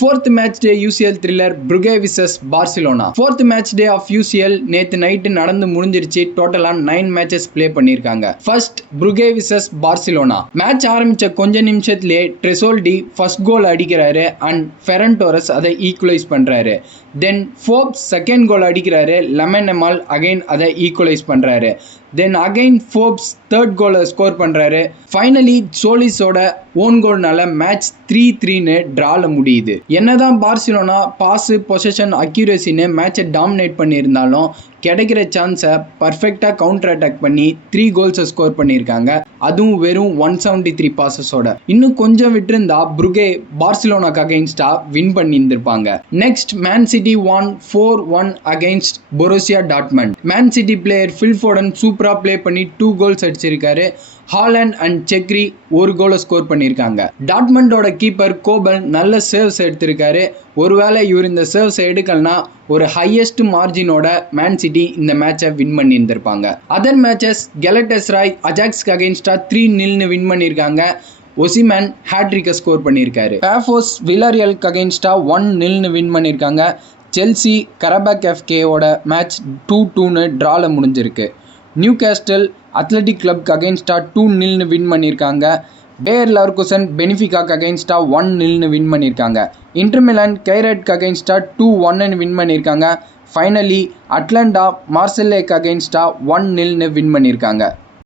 Fourth match day UCL thriller Brugge vs Barcelona. Fourth match day of UCL நேத்து night நடந்து முடிஞ்சிருச்சு. டோட்டலா 9 matches play பண்ணிருக்காங்க. First Brugge vs Barcelona. Match ஆரம்பிச்ச கொஞ்ச நிமிஷத்திலே ட்ரெசோல்டி ஃபர்ஸ்ட் கோல் அடிக்கிறாரு அண்ட் ஃபெரன் டோரஸ் அதை ஈக்குவலைஸ் பண்றாரு. தென் ஃபோர்ப்ஸ் செகண்ட் கோல் அடிக்கிறாரு. லெமன் எமால் அகைன் அதை ஈக்குவலைஸ் பண்றாரு. தென் அகைன் ஃபோர்ப்ஸ் தேர்ட் கோலை ஸ்கோர் பண்றாரு. ஃபைனலி சோலிஸோட ஓன் கோல்னால மேட்ச் 3-3 டிரால முடியுது. என்னதான் பார்சிலோனா பாஸ் பொசிஷன் அக்யூரேசின்னு மேட்சை டாமினேட் பண்ணியிருந்தாலும் கிடைக்கிற சான்ஸை பர்ஃபெக்டாக கவுண்டர் அட்டாக் பண்ணி 3 கோல்ஸை ஸ்கோர் பண்ணியிருக்காங்க. அதுவும் வெறும் 173 பாசஸோட. இன்னும் கொஞ்சம் விட்டுருந்தா புருகே பார்சிலோனாக்கு அகைன்ஸ்டா வின் பண்ணியிருந்திருப்பாங்க. Next Man City won 4-1 against Borussia Dortmund. Man City player Phil Foden சூப்பரா பிளே பண்ணி 2 கோல்ஸ் அடிச்சிருக்காரு. ஹாலண்ட் அண்ட் செக்ரி ஒரு கோலை ஸ்கோர் பண்ணியிருக்காங்க. டாட்மண்டோட கீப்பர் கோபல் நல்ல சேவ்ஸ் எடுத்திருக்காரு. ஒருவேளை இவர் இந்த சேவ்ஸ் எடுக்கலனா ஒரு ஹையஸ்ட் மார்ஜினோட மேன் சிட்டி இந்த மேட்சை வின் பண்ணியிருந்திருப்பாங்க. அதர் மேட்சஸ் கெலட்டஸ்ராய் அஜாக்ஸ்க்கு அகைன்ஸ்டா 3-0 வின் பண்ணியிருக்காங்க. ஒசிமேன் ஹேட்ரிக்கை ஸ்கோர் பண்ணியிருக்காரு. பாஃபோஸ் வில்லாரியலுக்கு அகைன்ஸ்டா 1-0 வின் பண்ணியிருக்காங்க. செல்சி கரபாக் எஃப்கேவோட மேட்ச் 2-2 டிரால முடிஞ்சிருக்கு. நியூ கேஸ்டல் அத்லெட்டிக் கிளப்க்கு அகைன்ஸ்டா 2-0 வின் பண்ணியிருக்காங்க. பேயர் லெவர்குசன் பெனிஃபிகாக்கு அகைன்ஸ்டா 1-0 வின் பண்ணியிருக்காங்க. இன்டர் மிலான் கைரட்க்கு அகைன்ஸ்டா 2-1 வின் பண்ணியிருக்காங்க. ஃபைனலி அட்லாண்டா மார்செல்லேக்கு அகைன்ஸ்டா 1-0 வின் பண்ணியிருக்காங்க.